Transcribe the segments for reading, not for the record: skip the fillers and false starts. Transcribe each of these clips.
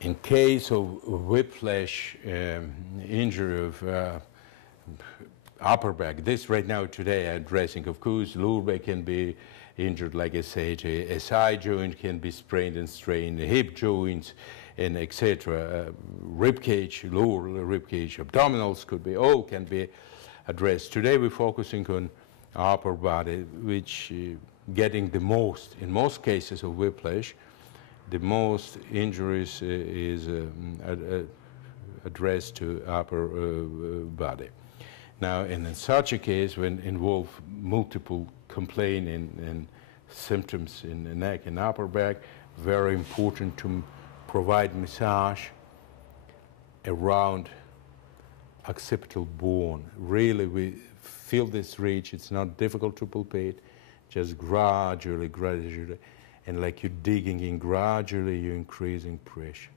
In case of whiplash injury of upper back, this right now today I'm addressing, of course, lower back can be injured, like I said, a side joint can be sprained and strained, hip joints, and etc. Rib cage, lower rib cage, abdominals could be, all can be addressed. Today we're focusing on upper body, which getting the most, in most cases of whiplash, the most injuries is addressed to upper body. Now, in such a case, when involve multiple complaint and symptoms in the neck and upper back, very important to provide massage around occipital bone. Really, we feel this reach. It's not difficult to palpate. Just gradually, and like you're digging in, gradually you're increasing pressure.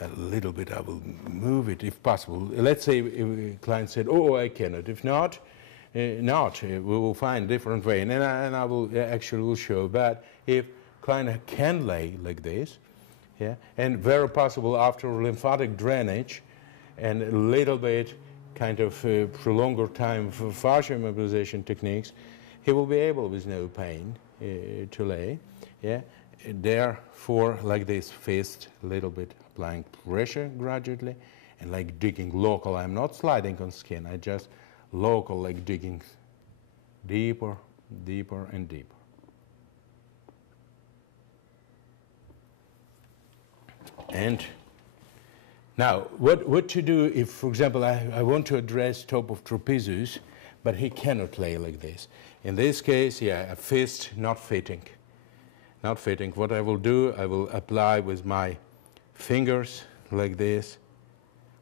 A little bit, I will move it if possible. Let's say if a client said, oh, I cannot. If not, we will find a different way. And I will actually will show. But if client can lay like this, yeah, and very possible after lymphatic drainage and a little bit kind of prolonged time for fascia mobilization techniques, he will be able with no pain to lay. Yeah. Therefore, like this, fist, a little bit applying pressure gradually, and like digging local. I'm not sliding on skin, I just local, like digging deeper, deeper, and deeper. And now, what to do if, for example, I want to address top of trapezius, but he cannot lay like this. In this case, yeah, a fist not fitting. Not fitting. What I will do, I will apply with my fingers like this.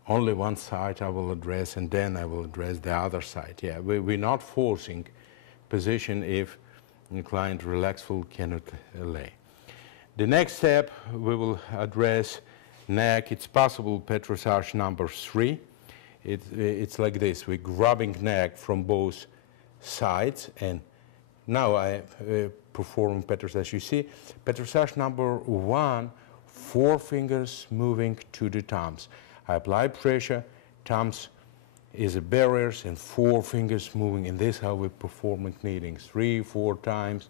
Only one side I will address, and then I will address the other side. Yeah, we're not forcing position if the client relaxful cannot lay. The next step, we will address neck. It's possible petrissage number 3. It's like this. We're grabbing neck from both sides, and now I perform petrissage. You see, petrissage number 1, 4 fingers moving to the thumbs. I apply pressure, thumbs is a barrier, and 4 fingers moving, and this is how we perform kneading 3, 4 times.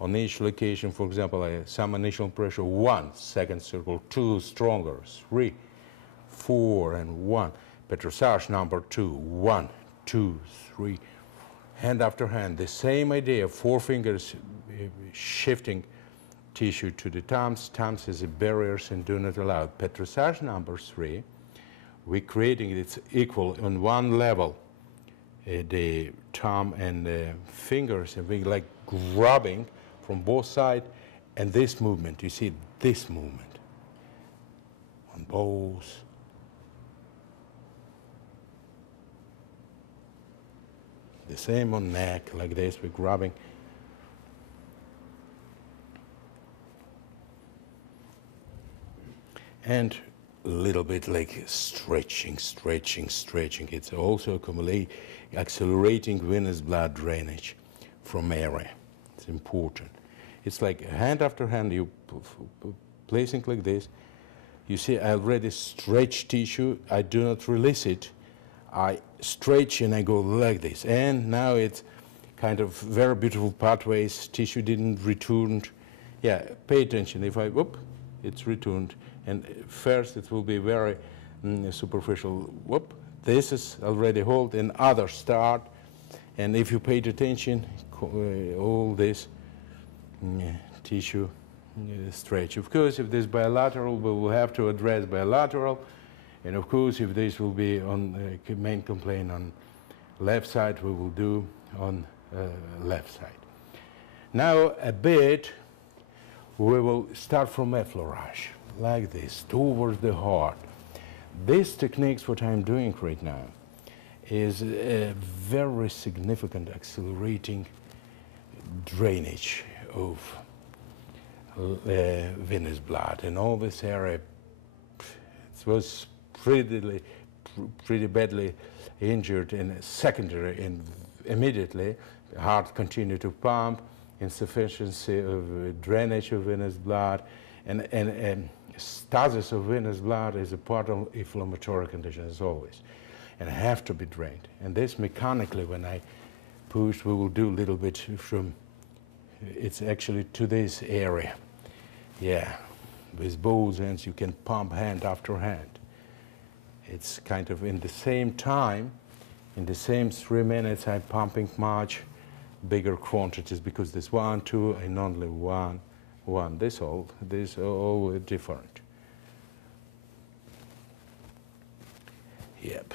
On each location, for example, some initial pressure, 1, second circle, 2, stronger, 3, 4, and 1. Petrissage number 2, 1, 2, 3. Hand after hand, the same idea, 4 fingers shifting tissue to the thumbs. Thumbs is a barrier and do not allow. Petrissage number 3, we're creating it's equal on one level, the thumb and the fingers, and we like grabbing from both sides, and this movement, you see this movement on both. The same on neck, like this, we're grabbing. And a little bit like stretching. It's also accelerating venous blood drainage from area. It's important. It's like hand after hand, you placing like this. You see, I already stretch tissue. I do not release it. I stretch and I go like this. And now it's kind of very beautiful pathways. Tissue didn't return. Yeah, pay attention. If I, whoop, it's returned. And first it will be very superficial. Whoop, this is already hold, and other start. And if you paid attention, all this tissue stretch. Of course, if this bilateral, we will have to address bilateral. And of course, if this will be on main complaint on left side, we will do on left side. Now a bit, we will start from effleurage, like this, towards the heart. These techniques, what I'm doing right now, is a very significant accelerating drainage of venous blood. And all this area, it was pretty badly injured in secondary and immediately The heart continue to pump, insufficiency of drainage of venous blood, and stasis of venous blood is a part of inflammatory condition as always, and have to be drained. And this mechanically, when I push, we will do a little bit from, it's actually to this area. Yeah, with both hands you can pump hand after hand. It's kind of in the same time, in the same 3 minutes, I'm pumping much bigger quantities because there's 1, 2, and only 1. This all different. Yep.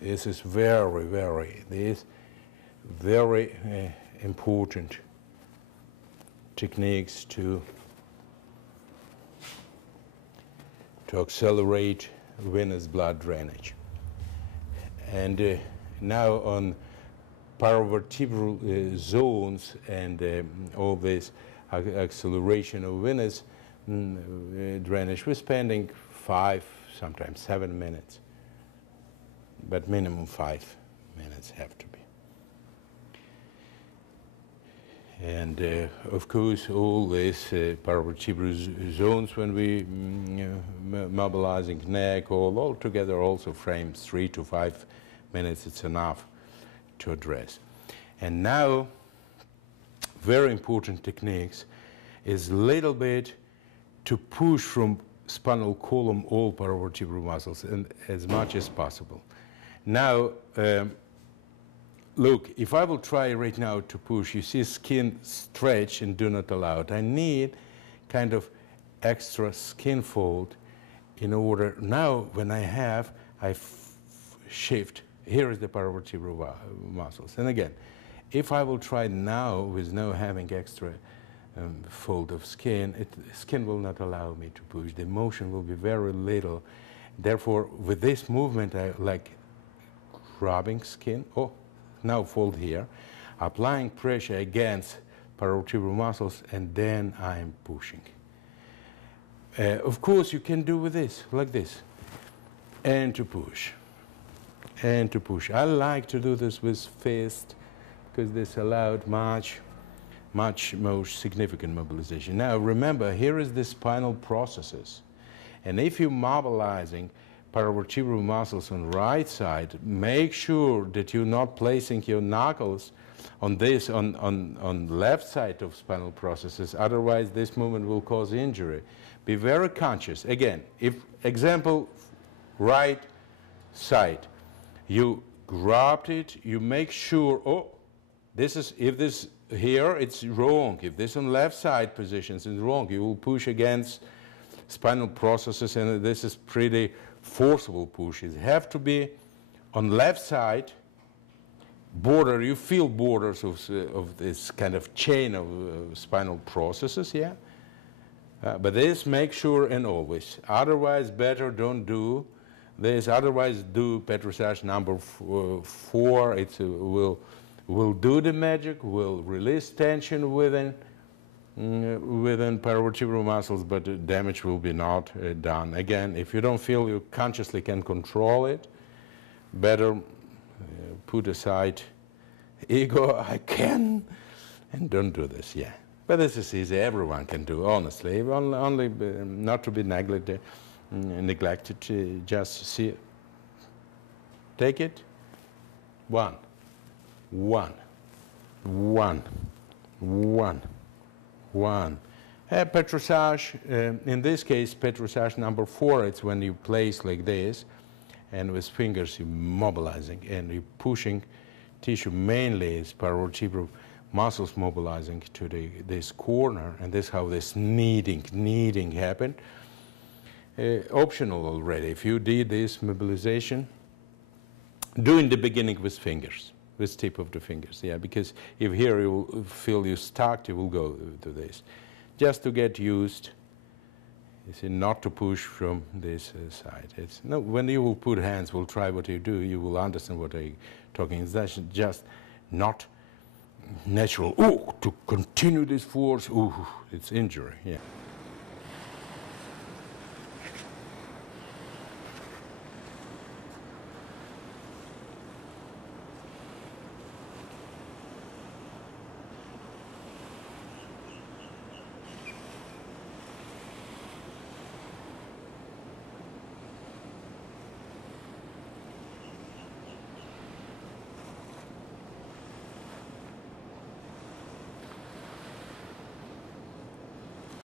This is very important techniques to accelerate venous blood drainage. And now on paravertebral zones and all this acceleration of venous drainage, we're spending 5, sometimes 7 minutes, but minimum 5 minutes have to be. And of course, all these paravertebral zones, when we mobilizing neck, all together also frames 3 to 5 minutes, it's enough to address. And now, very important techniques is little bit to push from spinal column all paravertebral muscles and as much as possible. Now, look, if I will try right now to push, you see skin stretch and do not allow it. I need kind of extra skin fold in order, now when I shift, here is the paravertebral muscles. And again, if I will try now with no having extra fold of skin, skin will not allow me to push. The motion will be very little. Therefore, with this movement, I like grabbing skin. Oh, now fold here, applying pressure against paravertebral muscles, and then I'm pushing. Of course, you can do with this, like this, and to push, and to push. I like to do this with fist because this allowed much more significant mobilization. Now, remember, here is the spinal processes, and if you're mobilizing paravertebral muscles on the right side, make sure that you're not placing your knuckles on this, on left side of spinal processes, otherwise this movement will cause injury. Be very conscious. Again, if, example, right side, you grabbed it, you make sure, oh, this is, if this here, it's wrong. If this on left side positions is wrong, you will push against spinal processes, and this is pretty forcible pushes. Have to be on left side border. You feel borders of this kind of chain of spinal processes, yeah. But this make sure and always. Otherwise, better don't do this. Otherwise, do petrissage number 4. It will do the magic. Will release tension within paravertebral muscles, but the damage will be not done. Again, if you don't feel you consciously can control it, better put aside ego, I can, and don't do this, yeah. But this is easy, everyone can do, honestly, only not to be neglected, just see it. Take it, 1, 1, 1, 1. 1. Petrissage, in this case, petrissage number 4, it's when you place like this, and with fingers you're mobilizing, and you're pushing tissue, mainly is paravertebral muscles mobilizing to this corner, and this is how this kneading happened. Optional already. If you did this mobilization, do in the beginning with fingers. With tip of the fingers, yeah, because if here you will feel you stuck, you will go to this. Just to get used, you see, not to push from this side. It's, no, when you will put hands, we'll try what you do, you will understand what I'm talking. It's just not natural. Oh, to continue this force, oh, it's injury, yeah.